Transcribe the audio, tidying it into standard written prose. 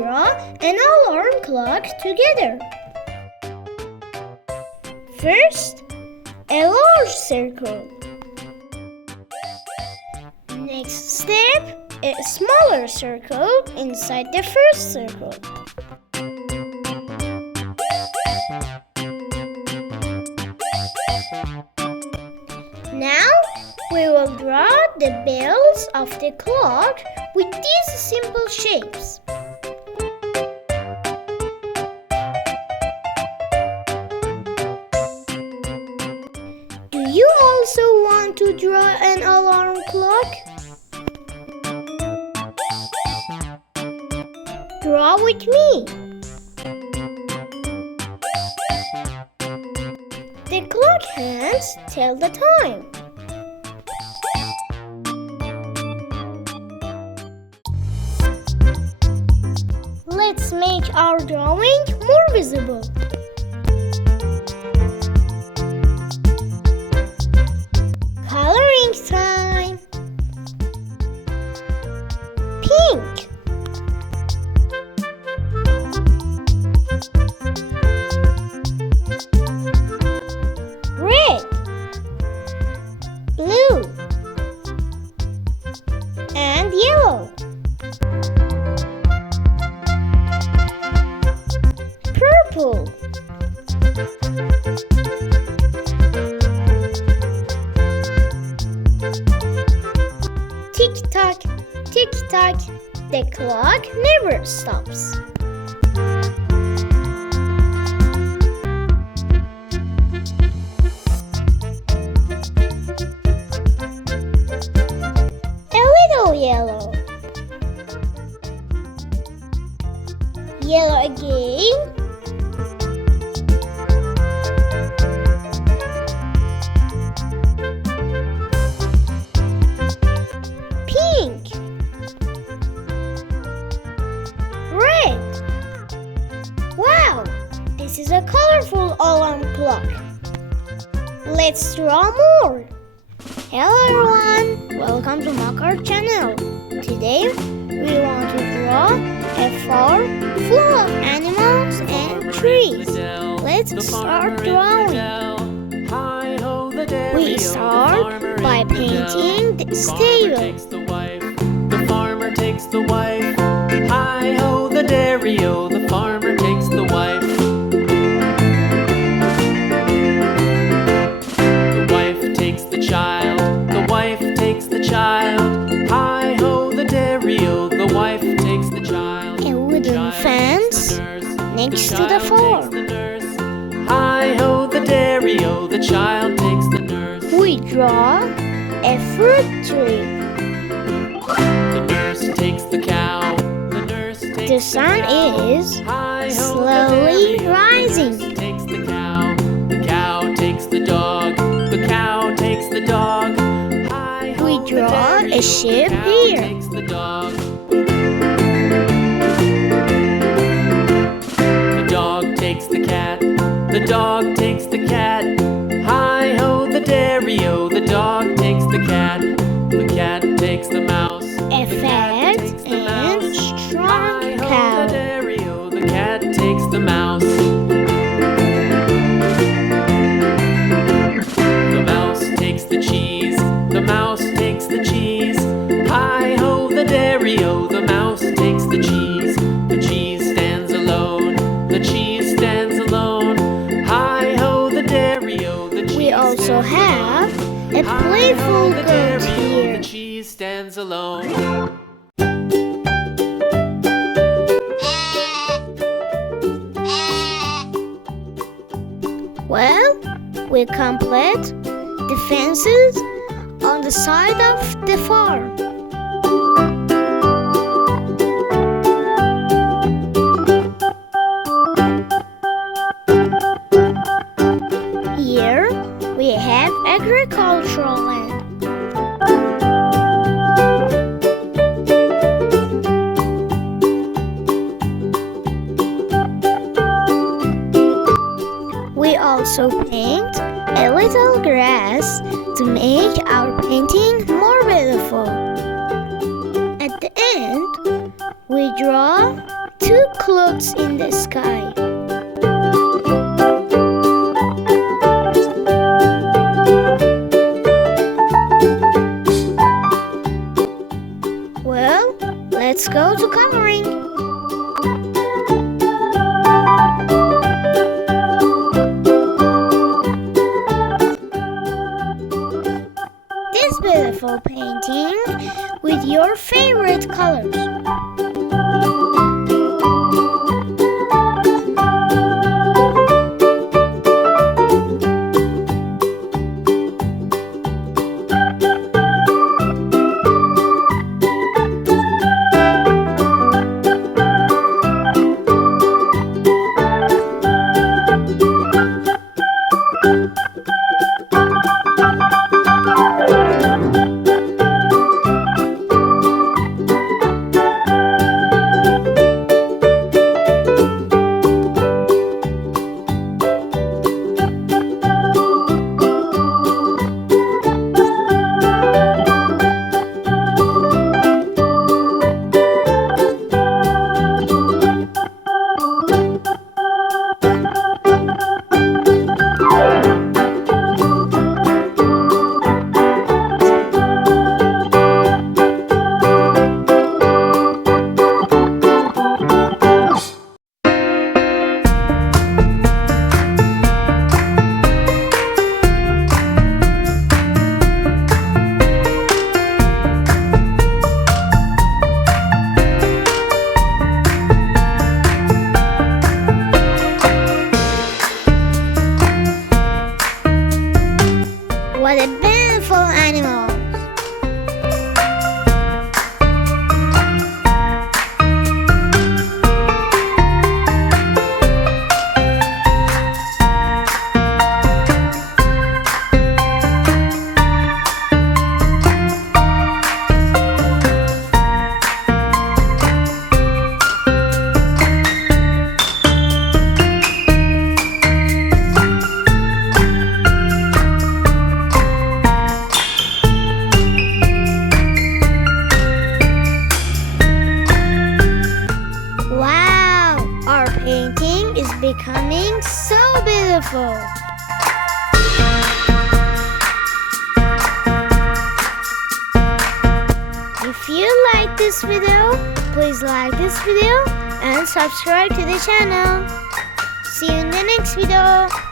draw an alarm clock together. First, a large circle. Next step, a smaller circle inside the first circle. Now, we will draw the bells of the clock with these simple shapes. Do you also want to draw an alarm clock? Draw with me. The clock hands tell the time. Let's make our drawing more visible. Coloring time. Pink. Red. Blue. And yellow. Purple. Tick-tock, tick-tock, the clock never stops. A little yellow. Yellow again. Pink. Red. Wow, this is a colorful alarm clock. Let's draw more. Hello everyone, welcome to Maak channel. Today we want to draw a farm full of animals and trees. Let's start drawing. We start by painting the stable. The farmer takes the wife. Hi-ho the dairy-o, the farmer takes the wife. The wife takes the child. The wife takes the child. Hi-ho the dairy-o, the wife takes the child. A wooden fence next to the farm. Hi-ho the dairy-o, the child takes the nurse. We draw a fruit tree. The nurse takes the cow. The nurse takes The sun is slowly rising. The nurse takes the cow. The cow takes the dog. The cow takes the dog. We draw a sheep here. Takes the dog. The dog takes the cat. The dog takes the cat. Hi-ho the dairy-o, the dog takes the cat. The cat takes the mouse. A fat and strong cow. The dairy-o, the cat takes the mouse. The mouse takes the cheese. The mouse takes the cheese. Hi-ho the dairy-o, the mouse takes the cheese. The cheese stands alone. The cheese stands alone. Hi-ho the dairy-o, the cheese. We also have a playful goat here. The cheese stands alone. Well, we complete the fences on the side of the farm. Here we have agricultural land. We also paint a little grass to make our painting more beautiful. At the end, we draw two clouds in the sky. Well, let's go to coloring. This beautiful painting with your favorite colors. What a beautiful animal! Painting is becoming so beautiful. If you like this video, please like this video and subscribe to the channel. See you in the next video.